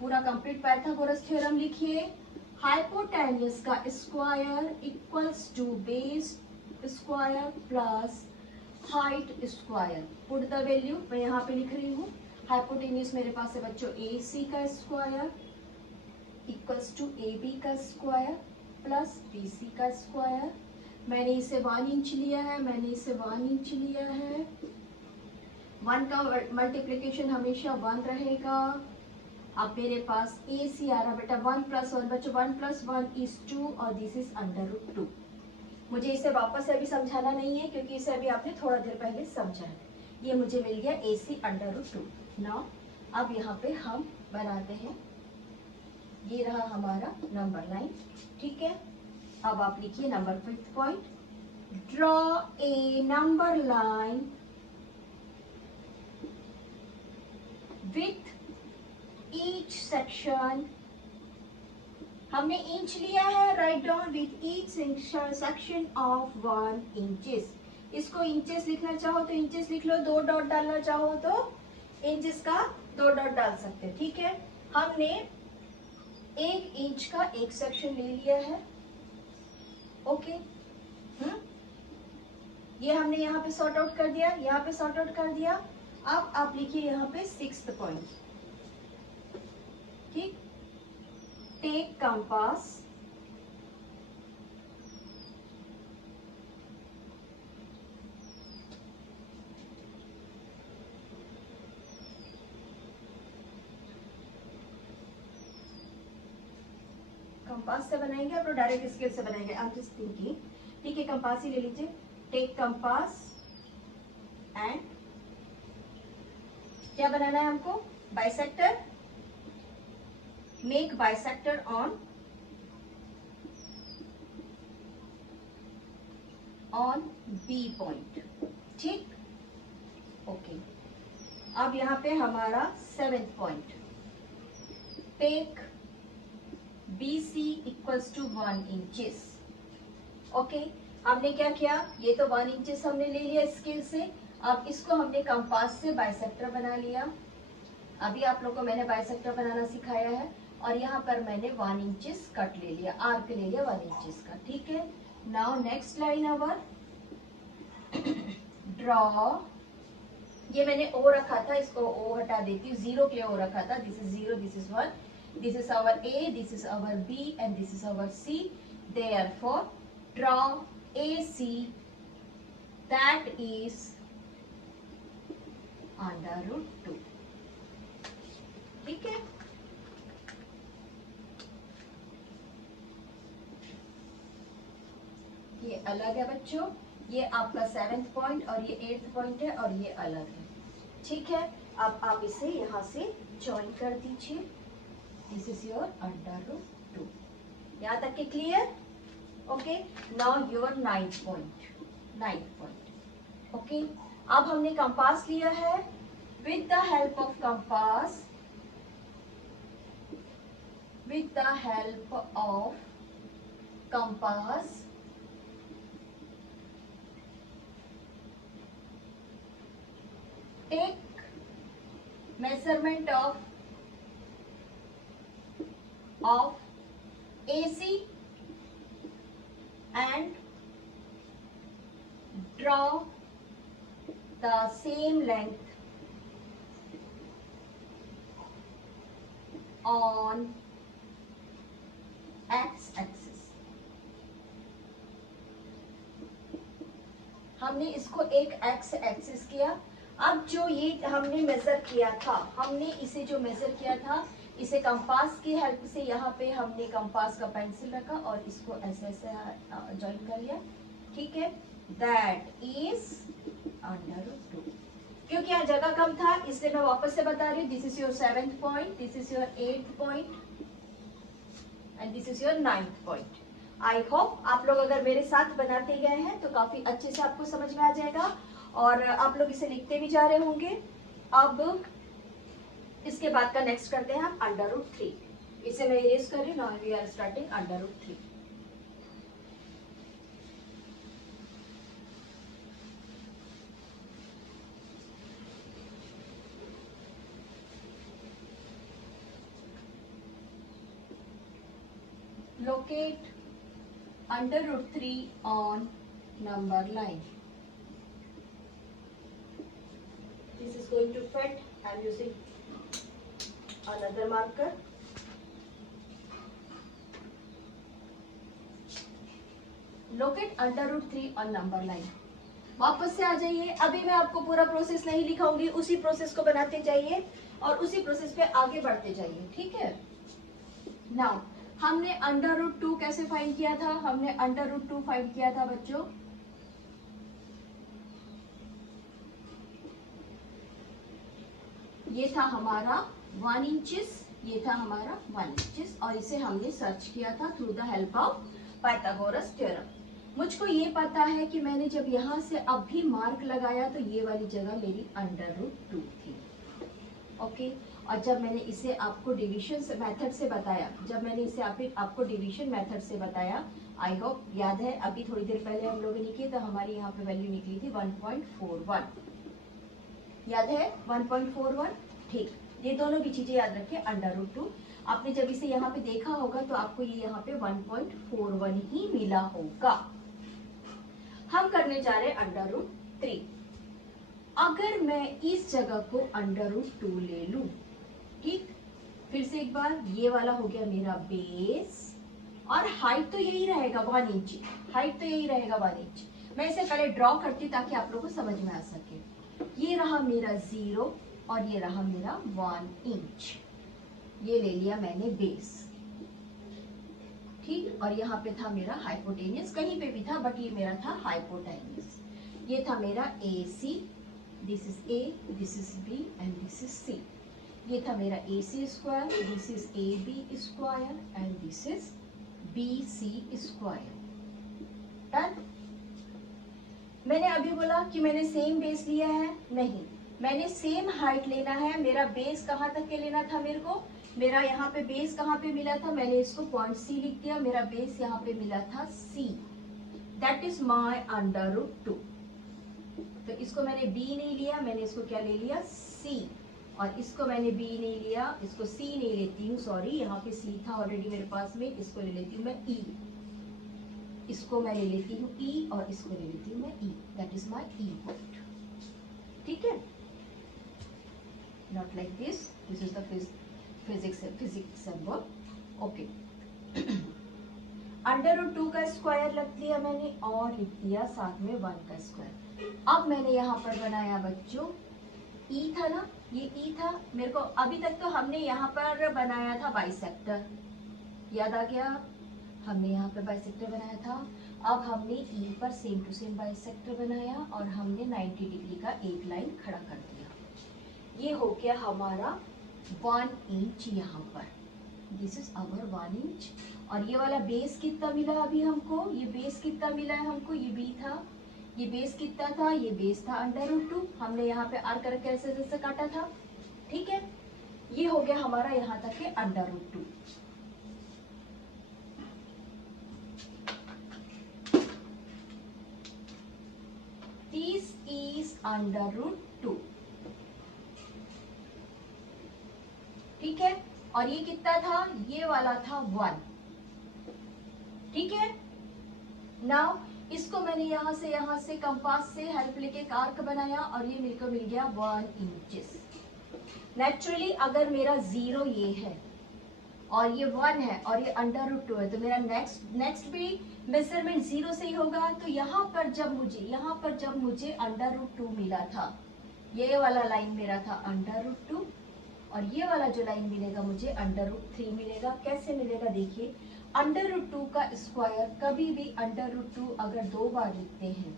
पूरा कंप्लीट पाइथागोरस थ्योरम लिखिए। हाइपोटेन्यूज का square equals to base square plus height square. Put the value मैं यहाँ पे लिख रही हूँ। हाइपोटेन्यूज मेरे पास है बच्चों AC का स्क्वायर इक्वल्स टू AB का स्क्वायर प्लस BC का स्क्वायर। मैंने इसे 1 इंच लिया है, मैंने इसे 1 इंच लिया है। 1 का मल्टीप्लीकेशन हमेशा 1 रहेगा। अब मेरे पास AC आ रहा बेटा 1 प्लस 1, बच्चों 1 प्लस 1 इज 2 और दिस इज √2। मुझे इसे वापस से अभी समझाना नहीं है क्योंकि इसे अभी आपने थोड़ा देर पहले समझा है। ये मुझे मिल गया AC √2। नाउ अब यहाँ पे हम बनाते हैं, ये रहा हमारा नंबर लाइन, ठीक है। अब आप लिखिए number 5th point, draw a number line with each section. हमने इंच लिया है, write down with each section of 1 inches. इसको इंचेस लिखना चाहो तो इंचेस लिख लो, 2 डॉट डालना चाहो तो इंचेस का 2 डॉट डाल सकते हैं, ठीक है। हमने 1 इंच का एक सेक्शन ले लिया है, ओके। ये हमने यहाँ पे सॉर्ट आउट कर दिया, यहाँ पे सॉर्ट आउट कर दिया। अब आप लिखिए यहाँ पे 6th पॉइंट, ठीक। टेक कंपास कंपास से बनाएंगे आप लोग, डायरेक्ट स्केल से बनाएंगे, आई एम जस्ट थिंकिंग, ठीक है। कंपास ही ले लीजिए, टेक कंपास एंड क्या बनाना है हमको, bisector. Make bisector on B point, ठीक, ओके। अब यहाँ पे हमारा 7th point, take BC equals to 1 inches, okay. हमने क्या किया, ये तो 1 इंचेस हमने ले लिया स्केल से। अब इसको हमने कंपास से बाइसेक्टर बना लिया। अभी आप लोगों को मैंने बाइसेक्टर बनाना सिखाया है और यहाँ पर मैंने 1 इंचेस कट ले लिया, आर्क ले लिया 1 इंचेस का, ठीक है। नाउ नेक्स्ट लाइन अवर ड्रॉ, ये मैंने O रखा था, इसको O हटा देती हूँ, 0 के लिए O रखा था, this is 0, this is 1। This is our A, this is our B, and this is our C. Therefore, draw AC, that is under root 2. ठीक है, ये अलग है बच्चों, ये आपका 7th पॉइंट और ये 8th पॉइंट है और ये अलग है. ठीक है, अब आप इसे यहाँ से ज्वाइन कर दीजिए. This is your under root 2. यहाँ तक के clear? Okay, now your 9th point. Okay, अब हमने कंपास लिया है. With the help of compass, take measurement of AC and draw the same length on x axis. हमने इसको एक x एक्सिस किया. अब जो ये हमने मेजर किया था, हमने इसे जो मेजर किया था, इसे कंपास की हेल्प से यहाँ पे हमने कंपास का पेंसिल रखा और इसको ऐसे ऐसे ज्वाइन कर लिया. ठीक है, दैट इज अंडर रूट 2. क्योंकि यहाँ जगह कम था इसलिए मैं वापस से बता रही हूँ. This is your 7th point, this is your 8th point and this is your 9th point. I hope आप लोग अगर मेरे साथ बनाते गए हैं तो काफी अच्छे से आपको समझ में आ जाएगा और आप लोग इसे लिखते भी जा रहे होंगे. अब इसके बाद का नेक्स्ट करते हैं हम अंडर रूट 3. इसे मैं इरेज कर रही हूँ. Now we are starting under root 3. Locate under root 3 on number line. This is going to fit. I am using another marker. Locate under root 3 on number line. वापस से आ जाइए. अभी मैं आपको पूरा प्रोसेस नहीं लिखाऊंगी, उसी प्रोसेस को बनाते जाइए और उसी प्रोसेस पे आगे बढ़ते जाइए. ठीक है, नाउ हमने अंडर रूट 2 कैसे फाइंड किया था? हमने अंडर रूट 2 फाइंड किया था बच्चों, ये था हमारा 1 इंचेस, ये था हमारा 1 इंचेस और इसे हमने सर्च किया था through the help of Pythagoras theorem. मुझको ये पता है कि मैंने जब यहाँ से अब भी मार्क लगाया तो ये वाली जगह मेरी अंडर रूट 2 थी. ओके, और जब मैंने इसे आपको डिवीजन मेथड से बताया, आपको डिवीजन मेथड से बताया, आई होप याद है, अभी थोड़ी देर पहले हम लोगों ने की तो हमारी यहाँ पे वैल्यू निकली थी 1.41. याद है 1.41? ठीक, ये दोनों भी चीजें याद रखें. अंडर रूट 2 आपने जब इसे यहाँ पे देखा होगा तो आपको ये यहाँ पे 1.41 ही मिला होगा. हम करने जा रहे हैं अंडर रूट 3. अगर मैं इस जगह को अंडर रूट 2 ले लूं, ठीक, फिर से एक बार, ये वाला हो गया मेरा बेस और हाइट तो यही रहेगा 1 इंच. हाइट तो यही रहेगा 1 इंच. मैं इसे पहले ड्रॉ करती ताकि आप लोगों को समझ में आ सके. ये रहा मेरा 0 और ये रहा मेरा 1 इंच. ये ले लिया मैंने बेस. ठीक, और यहाँ पे था मेरा हाइपोटेनियस, कहीं पे भी था बट ये मेरा था हाइपोटेनियस. ये था मेरा AC, this is A, this is B and this is C. ये था मेरा AC square, this is AB square and this is BC square. Done. मैंने अभी बोला कि मैंने सेम बेस लिया है, नहीं, मैंने सेम हाइट लेना है. मेरा बेस कहाँ तक के लेना था मेरे को? मेरा यहाँ पे बेस कहाँ पे मिला था? मैंने इसको पॉइंट C लिख दिया. मेरा बेस यहाँ पे मिला था C. That is my under root 2. तो इसको मैंने B नहीं लिया, मैंने इसको क्या ले लिया? C. और इसको मैंने B नहीं लिया, इसको C नहीं लेती हूँ, सॉरी, यहाँ पे C था ऑलरेडी मेरे पास में. इसको ले लेती हूँ मैं E. इसको मैं ले लेती हूँ E और इसको ले लेती हूँ मैं E. That is my E point. ठीक है, not like this. This is the physics symbol, okay. √2 का स्क्वायर लिख दिया मैंने और लिख दिया साथ में 1 का स्क्वायर। अब मैंने यहाँ पर बनाया बच्चों ई था ना, ये ई था मेरे को। अभी तक तो हमने यहाँ पर बनाया था बाइसेक्टर, याद आ गया, हमने यहाँ पे बाइसेक्टर बनाया था। अब हमने ई पर सेम टू सेम बाइसेक्टर बनाया और हमने 90 डिग्री का एक लाइन खड़ा कर दिया। ये हो गया हमारा 1 इंच यहाँ पर, दिस इज अवर 1 इंच। और ये वाला बेस कितना मिला अभी हमको, ये बेस कितना मिला है हमको, ये बी था, ये बेस कितना था, ये बेस था √2, हमने यहाँ पे आर करके ऐसे ऐसे काटा था, ठीक है। ये हो गया हमारा यहाँ तक के √2। This is √2, ठीक है। और ये कितना था, ये वाला था 1, ठीक है। नाउ इसको मैंने यहाँ से कंपास से हेल्प लेके एक आर्क बनाया और ये मिलकर मिल गया 1 इंचेस। नेचुरली अगर मेरा 0 ये है और ये 1 है और ये √2 है तो मेरा नेक्स्ट भी मेजरमेंट 0 से ही होगा। तो यहाँ पर जब मुझे √2 मिला था, ये वाला लाइन मेरा था √2 और ये वाला जो लाइन मिलेगा मुझे √3 मिलेगा। कैसे मिलेगा देखिए, √2 का स्क्वायर कभी भी √2 अगर 2 बार लिखते हैं,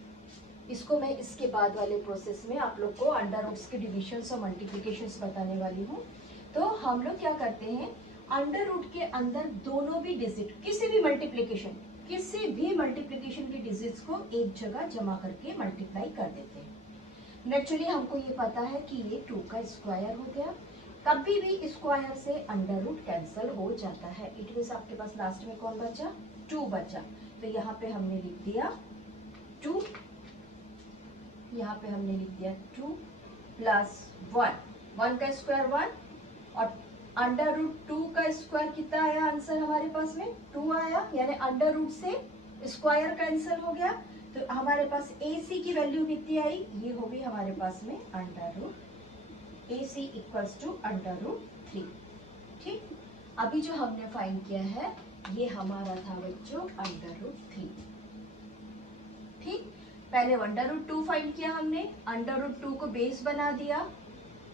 इसको मैं इसके बाद वाले प्रोसेस में आप लोग को अंडर के डिविजन्स और मल्टीप्लिकेशंस बताने वाली हूँ। तो हम लोग क्या करते हैं, √ के अंदर दोनों भी डिजिट किसी भी मल्टीप्लिकेशन के डिजिट्स को एक जगह जमा करके मल्टीप्लाई कर देते हैं। नेचुरली हमको ये पता है कि ये 2 का स्क्वायर हो गया। कभी भी स्क्वायर से √ कैंसिल हो जाता है। इट मींस आपके पास लास्ट में कौन बचा, 2 बचा। तो यहाँ पे हमने लिख दिया 2, यहाँ पे हमने लिख दिया 2 प्लस 1 का स्क्वायर 1 और √2 का स्क्वायर कितना आया आंसर हमारे पास में 2 आया, यानी √ से स्क्वायर कैंसिल हो गया। तो हमारे पास AC की वैल्यू कितनी आई, ये हो गई हमारे पास में AC इक्वल्स टू √3, ठीक। अभी जो हमने फाइंड किया है ये हमारा था बच्चों √3, ठीक। पहले √2 फाइंड किया हमने, √2 को बेस बना दिया।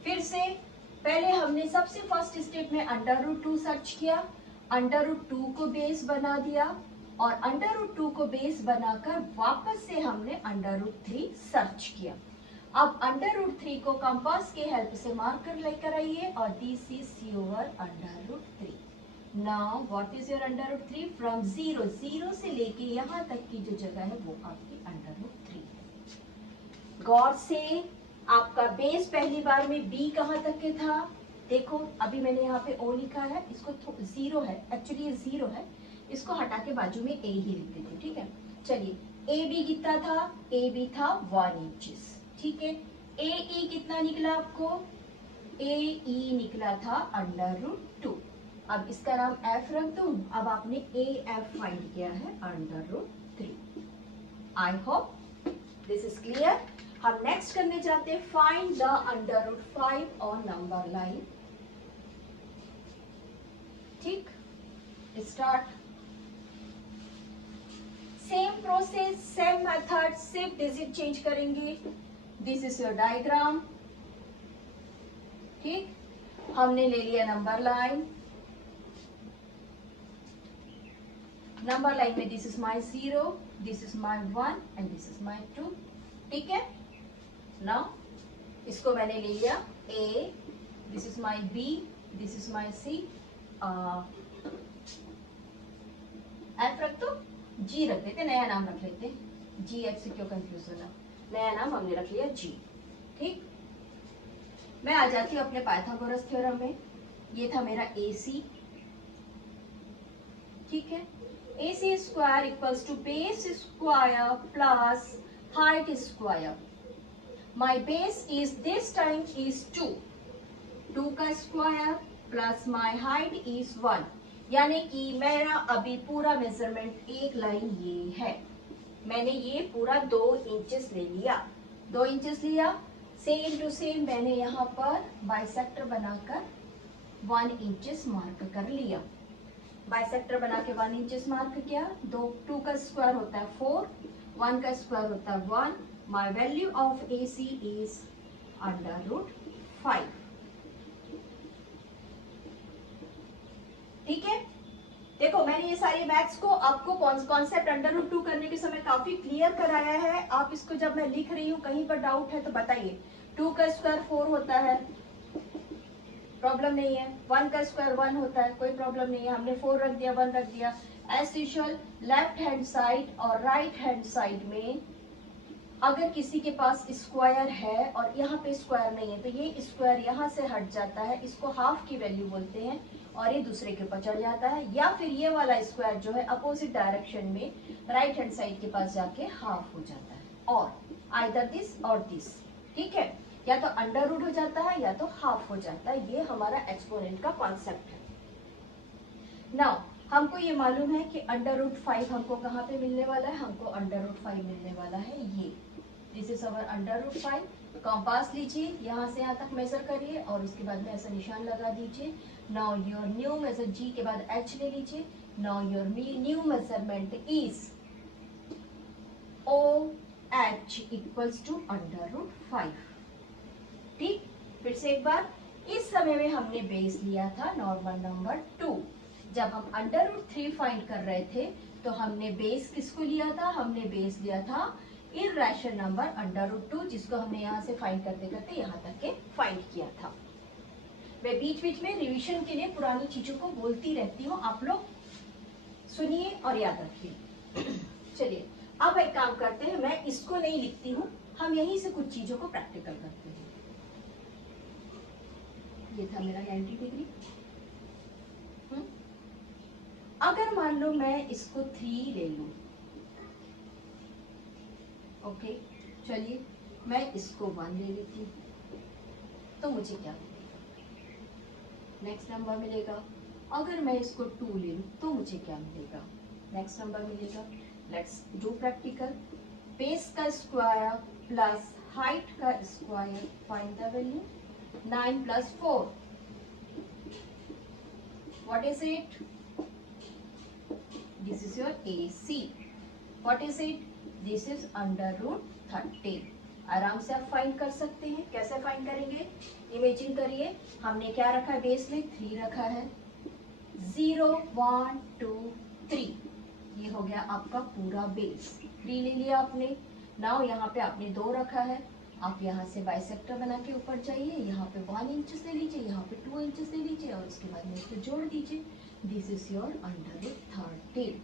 फिर से पहले हमने सबसे फर्स्ट स्टेप में √2 सर्च किया, √2 को बेस बना दिया और √2 को बेस बनाकर वापस से हमने √3 सर्च किया। अब √3 को कंपास के हेल्प से मार्कर लेकर आइए और this is your √3। Now what is your √3, from 0 से लेके यहाँ तक की जो जगह है वो आपकी √3 है। गौर से आपका बेस पहली बार में b कहाँ तक के था, देखो अभी मैंने यहाँ पे o लिखा है, इसको 0 है, एक्चुअली ये 0 है, इसको हटा के बाजू में a ही लिख देते, ठीक है। चलिए AB कितना था, AB था 1 इंचेस, ठीक है। AE कितना निकला आपको, AE निकला था √2। अब इसका नाम F रख दूं। अब आपने AF फाइंड किया है √3। I hope this is clear. हम नेक्स्ट करने जाते हैं find the √5 on number line, ठीक। Start. Same process, same method, सिर्फ डिजिट चेंज करेंगे। दिस इज योर डायग्राम, ठीक। हमने ले लिया नंबर लाइन में this is my 0, this is my 1 and this is my 2, ठीक है। नाउ इसको मैंने ले लिया A, this is my B, this is my C, F रख दो, G रख देते, नया नाम रख लेते, G F से क्यों कंफ्यूज होना, नया नाम हमने रख लिया G, ठीक। मैं आ जाती हूँ अपने पाइथागोरस थ्योरम में। ये था मेरा AC, ठीक है। AC square equals to base square plus height square. My base is this time is 2 का square plus my height is 1, यानी कि मेरा अभी पूरा मेजरमेंट एक लाइन ये है। मैंने ये पूरा 2 इंचेस ले लिया, 2 इंचेस लिया। सेम टू सेम मैंने यहाँ पर बाइसेक्टर बनाकर 1 इंचेस मार्क कर लिया। बाइसेक्टर बना के 1 इंचेस मार्क किया। 2 का स्क्वायर होता है 4, 1 का स्क्वायर होता है 1। My value of AC is √5। ठीक है, देखो मैंने ये सारी मैथ्स को आपको कॉन्सेप्ट √2 करने के समय काफी क्लियर कराया है। आप इसको जब मैं लिख रही हूँ कहीं पर डाउट है तो बताइए। 2 का स्क्वायर 4 होता है, प्रॉब्लम नहीं है। 1 का स्क्वायर 1 होता है, कोई प्रॉब्लम नहीं है। हमने 4 रख दिया, 1 रख दिया। As usual left hand side और राइट हैंड साइड में अगर किसी के पास स्क्वायर है और यहाँ पे स्क्वायर नहीं है तो ये स्क्वायर यहाँ से हट जाता है, इसको हाफ की वैल्यू बोलते हैं, और ये दूसरे के ऊपर चढ़ जाता है। या फिर ये वाला स्क्वायर जो है अपोजिट डायरेक्शन में राइट हैंड साइड के पास जाके हाफ हो जाता है, और आइदर दिस और दिस। ठीक है, या तो अंडर रूट हो जाता है या तो हाफ हो जाता है। ये हमारा एक्सपोनेंट का कॉन्सेप्ट है। नाउ हमको ये मालूम है कि √5 हमको कहाँ पे मिलने वाला है, हमको √5 मिलने वाला है ये। This is our √5। कंपास लीजिए, यहाँ से यहाँ तक मेजर करिए और उसके बाद में ऐसा निशान लगा दीजिए। Now your new measure, G के बाद H ले लीजिए। Now your new measurement is OH equals to √5। ठीक, फिर से एक बार, इस समय में हमने बेस लिया था नॉर्मल नंबर 2। जब हम √3 फाइंड कर रहे थे तो हमने बेस किसको लिया था, हमने बेस लिया था इर्रेशनल नंबर √2, जिसको हमने यहाँ से फाइंड करते करते यहाँ तक के फाइंड किया था। मैं बीच बीच में रिवीजन के लिए पुरानी चीजों को बोलती रहती हूँ, आप लोग सुनिए और याद रखिए। चलिए अब एक काम करते हैं, मैं इसको नहीं लिखती हूँ, हम यहीं से कुछ चीजों को प्रैक्टिकल करते हैं। ये था मेरा 90 डिग्री। अगर मान लो मैं इसको 3 ले लूं, ओके, चलिए मैं इसको 1 ले लेती हूँ, तो मुझे क्या नेक्स्ट नंबर मिलेगा। अगर मैं इसको 2 ले लूं तो मुझे क्या मिलेगा, नेक्स्ट नंबर मिलेगा। Let's do practical. बेस का स्क्वायर प्लस हाइट का square, find the value. 9 + 4, what is it? This is your AC. What is it? This is √30। आराम से आप फाइंड कर सकते हैं। कैसे फाइंड करेंगे, इमेजिन करिए, हमने क्या रखा है, बेस में 3 रखा है। 0 1 2 3, ये हो गया आपका पूरा बेस। 3 ले लिया आपने। नाउ यहाँ पे आपने 2 रखा है, आप यहाँ से बाइसेक्टर बना के ऊपर जाइए, यहाँ पे 1 इंचेस ले लीजिए, यहाँ पे 2 इंचेस ले लीजिए और उसके बाद में इसको जोड़ दीजिए। This is your √30।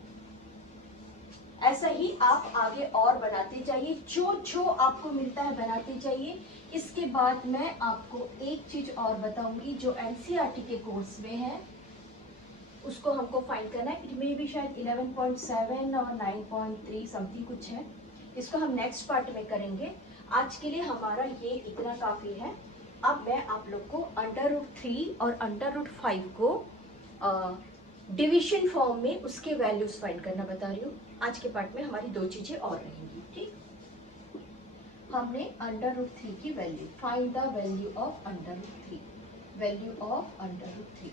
ऐसा ही आप आगे और बनाते जाइए, जो जो आपको मिलता है बनाते जाइए। इसके बाद मैं आपको एक चीज और बताऊंगी जो NCERT के कोर्स में है, उसको हमको फाइंड करना है। इट में भी शायद 11.7 और 9.3 समथिंग कुछ है, इसको हम नेक्स्ट पार्ट में करेंगे। आज के लिए हमारा ये इतना काफी है। अब मैं आप लोग को √3 और √5 को डिवीजन फॉर्म में उसके वैल्यूज फाइंड करना बता रही हूँ। आज के पार्ट में हमारी 2 चीजें और रहेंगी। ठीक, हमने √3 की value, find the value of √3, value of √3।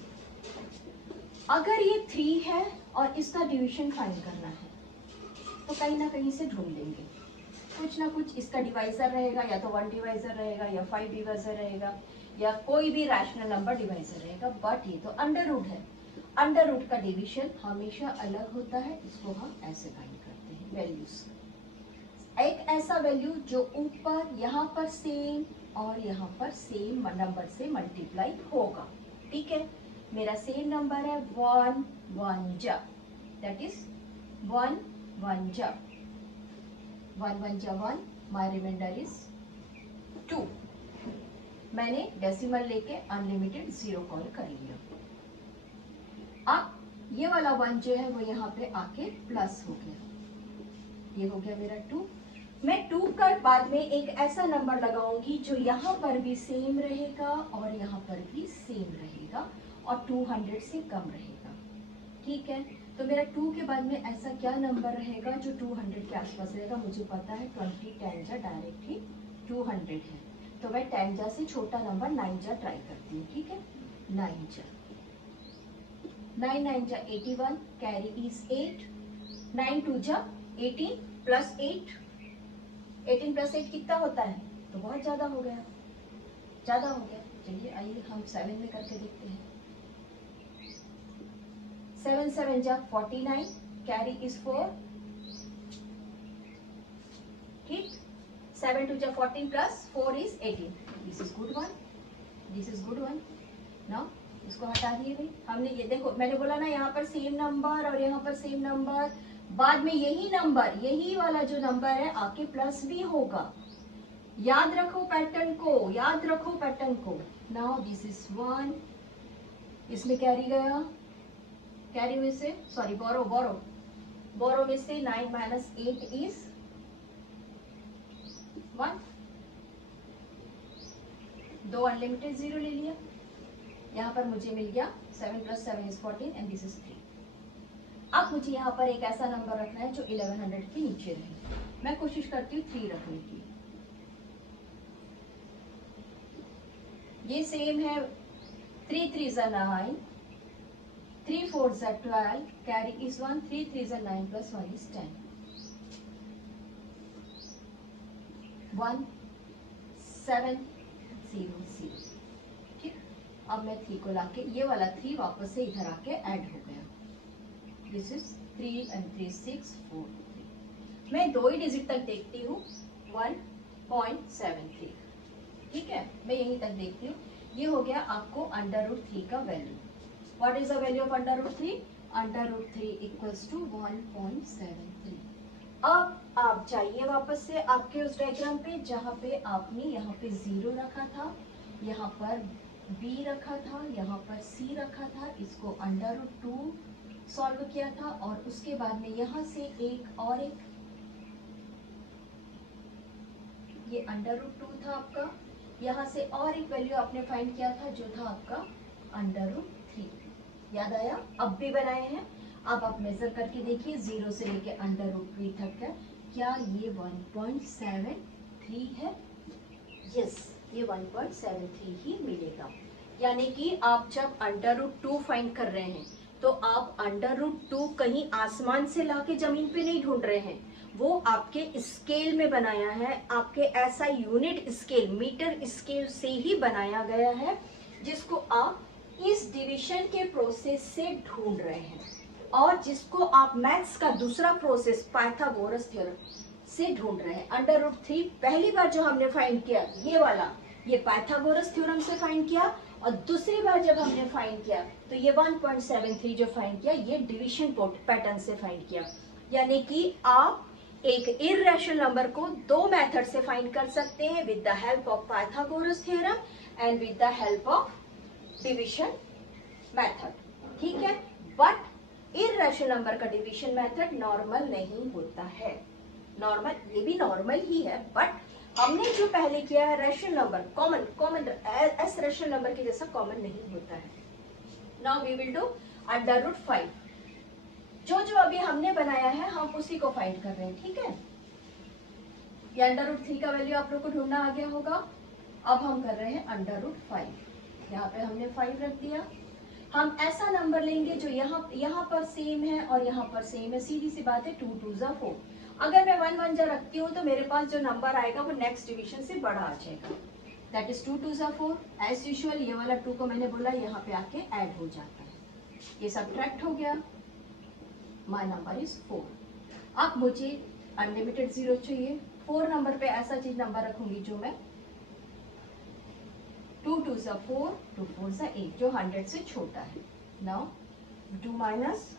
अगर ये 3 है और इसका डिवीजन फाइंड करना है तो कहीं ना कहीं से ढूंढ लेंगे, कुछ ना कुछ इसका डिवाइजर रहेगा, या तो 1 डिवाइजर रहेगा या 5 डिवाइजर रहेगा या कोई भी रैशनल नंबर डिवाइजर रहेगा। बट ये तो अंडर रूट है, अंडर रूट का डिवीजन हमेशा अलग होता है, इसको हम ऐसे फाइंड करते हैं वैल्यूज। एक ऐसा वैल्यू जो ऊपर यहाँ पर सेम और यहाँ पर सेम नंबर से मल्टीप्लाई होगा। ठीक है, मेरा सेम नंबर है 1 1 जा, दैट इज 1 1 जा, 1 1 जा 1, माई रिमाइंडर इज 2। मैंने डेसिमल लेके अनलिमिटेड 0 कॉल कर लिया। अब ये वाला 1 जो है वो यहाँ पे आके प्लस हो गया, ये हो गया मेरा 2। मैं 2 का बाद में एक ऐसा नंबर लगाऊंगी जो यहाँ पर भी सेम रहेगा और यहाँ पर भी सेम रहेगा और 200 से कम रहेगा। ठीक है, तो मेरा 2 के बाद में ऐसा क्या नंबर रहेगा जो 200 के आसपास रहेगा। मुझे पता है 20 10 जा डायरेक्ट ही 200 है, तो मैं 10 जा से छोटा नंबर 9 जा ट्राई करती हूँ। ठीक है, 9 जा, 9 9 जा 81, कैरी इज 8, 9 2 जा 18 प्लस 8, 18 प्लस 8 कितना होता है? तो बहुत ज्यादा हो गया, ज्यादा हो गया। चलिए आइए हम 7 में करके देखते हैं। 7 7 जा 49, कैरी इज 4, ठीक। 7 2 जा 14 plus 4 is 18। This is good one, this is good one. Now इसको हटा दिए भाई। हमने ये देखो, मैंने बोला ना यहाँ पर सेम नंबर और यहाँ पर सेम नंबर, बाद में यही नंबर, यही वाला जो नंबर है आके प्लस भी होगा। याद रखो पैटर्न को, याद रखो पैटर्न को। नाउ दिस इज 1, इसमें कैरी गया, कैरी में से सॉरी बोरो बोरो बोरो में से 9 माइनस 8 इज 1, 2 अनलिमिटेड 0 ले लिया। यहाँ पर मुझे मिल गया 7 plus 7 is 14 and this is 3। अब मुझे यहाँ पर एक ऐसा नंबर रखना है जो 1100 के नीचे रहे। मैं कोशिश करती हूँ 3 रखने की। ये सेम है, 3 3 जा 9, 3 4 जा 12, कैरी इज 1, 3 3 जा 9 प्लस 1 इज 10, 1 7 0 0। ठीक, अब मैं 3 को लाके, ये वाला 3 वापस से इधर आके ऐड हो गया। This is 3 and 3 6 4 3। मैं 2 ही डिजिट तक देखती हूँ, 1.73। ठीक है, मैं यहीं तक देखती हूँ। ये हो गया आपको √3 का value. What is the value of √3? √3 equals to 1.73। अब आप जाइए वापस से आपके उस डायग्राम पे जहाँ पे आपने यहाँ पे 0 रखा था, यहाँ पर b रखा था, यहाँ पर c रखा था, इसको √2 सॉल्व किया था और उसके बाद में यहाँ से एक और एक, ये √2 था आपका, यहाँ से और एक वैल्यू आपने फाइंड किया था जो था आपका √3। याद आया? अब भी बनाए हैं। अब आप मेजर करके देखिए 0 से लेके √3 तक है, क्या ये 1.73 है? यस, ये 1.73 ही मिलेगा। यानी कि आप जब √2 फाइंड कर रहे हैं तो आप √2 कहीं आसमान से लाके जमीन पे नहीं ढूंढ रहे हैं, वो आपके स्केल में बनाया है, आपके ऐसा यूनिट स्केल, मीटर स्केल से ही बनाया गया है, जिसको आप इस डिवीजन के प्रोसेस से ढूंढ रहे हैं और जिसको आप मैथ्स का दूसरा प्रोसेस पाइथागोरस थ्योरम से ढूंढ रहे हैं। √3 पहली बार जो हमने फाइंड किया, ये वाला, ये पाइथागोरस थ्योरम से फाइंड किया, और दूसरी बार जब हमने फाइंड किया तो ये 1.73 जो फाइंड किया, ये डिवीजन पैटर्न से फाइंड किया। यानी कि आप एक इर्रेशनल नंबर को 2 मेथड से फाइंड कर सकते हैं, with the help of Pythagoras theorem and with the help of division method. ठीक है, बट इर्रेशनल नंबर का डिवीजन मेथड नॉर्मल नहीं होता है। नॉर्मल, ये भी नॉर्मल ही है, बट हमने जो पहले किया है rational number, common as rational number के जैसा कॉमन नहीं होता है। Now we will do √5। जो अभी हमने बनाया है हम उसी को फाइंड कर रहे हैं। ठीक है, ये √3 का वैल्यू आप लोग को ढूंढना आ गया होगा। अब हम कर रहे हैं √5। यहाँ पे हमने 5 रख दिया। हम ऐसा नंबर लेंगे जो यहाँ पर सेम है और यहाँ पर सेम है। सीधी सी बात है, 2 2 जा 4। अगर मैं 1 1 जा रखती हूँ तो मेरे पास जो नंबर आएगा वो नेक्स्ट डिवीजन से बड़ा आ जाएगा। दैट इज 2 2 जा 4। एज यूजुअल ये वाला 2 को मैंने बोला यहाँ पे आके ऐड हो जाता है, ये सब्ट्रैक्ट हो गया। My number is 4। अब मुझे अनलिमिटेड 0 चाहिए। 4 नंबर पे ऐसा चीज नंबर रखूंगी जो मैं 2 2 जा 4, 2 4 जा 8, जो 100 से छोटा है। Now 2 minus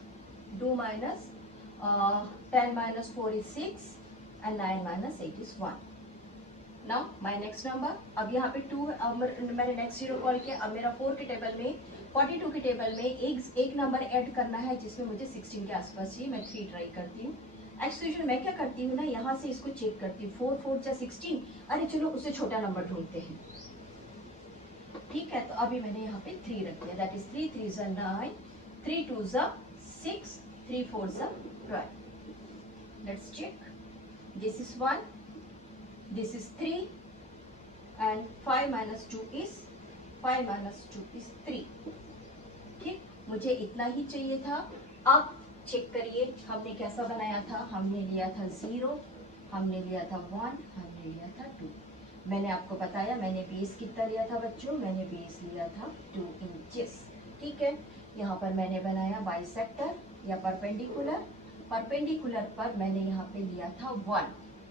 10 minus 4 is 6 and 9 minus 8 is 1. Now my next number, अब यहाँ पे 2, अब मैंने नेक्स्ट 0 कॉल किया। अब मेरा 4 के टेबल में, 42 के टेबल में एक नंबर ऐड करना है जिसमें मुझे 16 के आसपास चाहिए। मैं 3 ट्राई करती हूँ। एक्चुअली मैं क्या करती हूँ ना, यहाँ से इसको चेक करती हूँ, 4 4 जा 16, अरे चलो उससे छोटा नंबर ढूंढते हैं। ठीक है, तो अभी मैंने यहाँ पे 3 रख दिया। दैट इज 3 3 जा 9, 3 2 जा 6, 3 4 जा 12. Let's check. This is 1, this is 3, and 5 minus 2 is 3. ठीक, मुझे इतना ही चाहिए था। अब चेक करिए हमने कैसा बनाया था। हमने लिया था 0, हमने लिया था 1, हमने लिया था 2। मैंने आपको बताया मैंने बेस कितना लिया था बच्चों, मैंने बेस लिया था 2 इंचेस। ठीक है, यहाँ पर मैंने बनाया बाइसेक्टर या परपेंडिकुलर। परपेंडिकुलर पर मैंने यहाँ पे लिया था 1,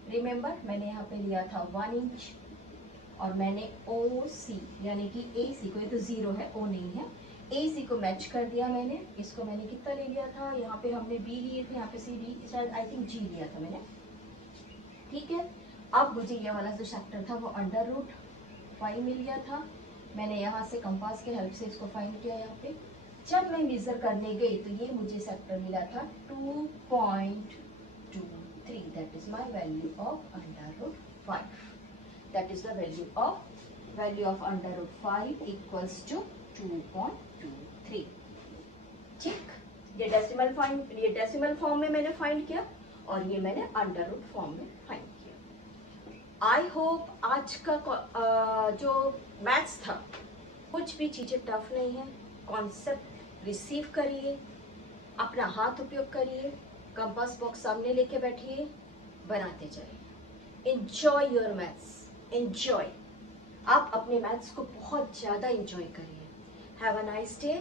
रिमेंबर मैंने यहाँ पे लिया था 1 इंच। और मैंने OC यानी कि AC को, ये तो 0 है, O नहीं है, AC को मैच कर दिया मैंने। इसको मैंने कितना ले लिया था, यहाँ पे हमने B लिए थे, यहाँ पे CD, शायद आई थिंक G लिया था मैंने। ठीक है, अब मुझे ये वाला जो सेक्टर था वो √5 मिल गया था। मैंने यहाँ से कंपास के हेल्प से इसको फाइंड किया। यहाँ पे जब मैं मेजर करने गई तो ये मुझे सेक्टर मिला था 2.23, that is my value of √5। That is the value of √5 equals to 2.23। ठीक, ये डेसिमल फॉर्म में मैंने फाइंड किया और ये मैंने √ फॉर्म में फाइंड किया। आई होप आज का जो मैथ्स था, कुछ भी चीजें टफ नहीं है। कॉन्सेप्ट रिसीव करिए, अपना हाथ उपयोग करिए, कंपास बॉक्स सामने लेके बैठिए, बनाते जाइए। Enjoy your maths, enjoy. आप अपने मैथ्स को बहुत ज्यादा एंजॉय करिए। Have a nice day,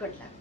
good luck.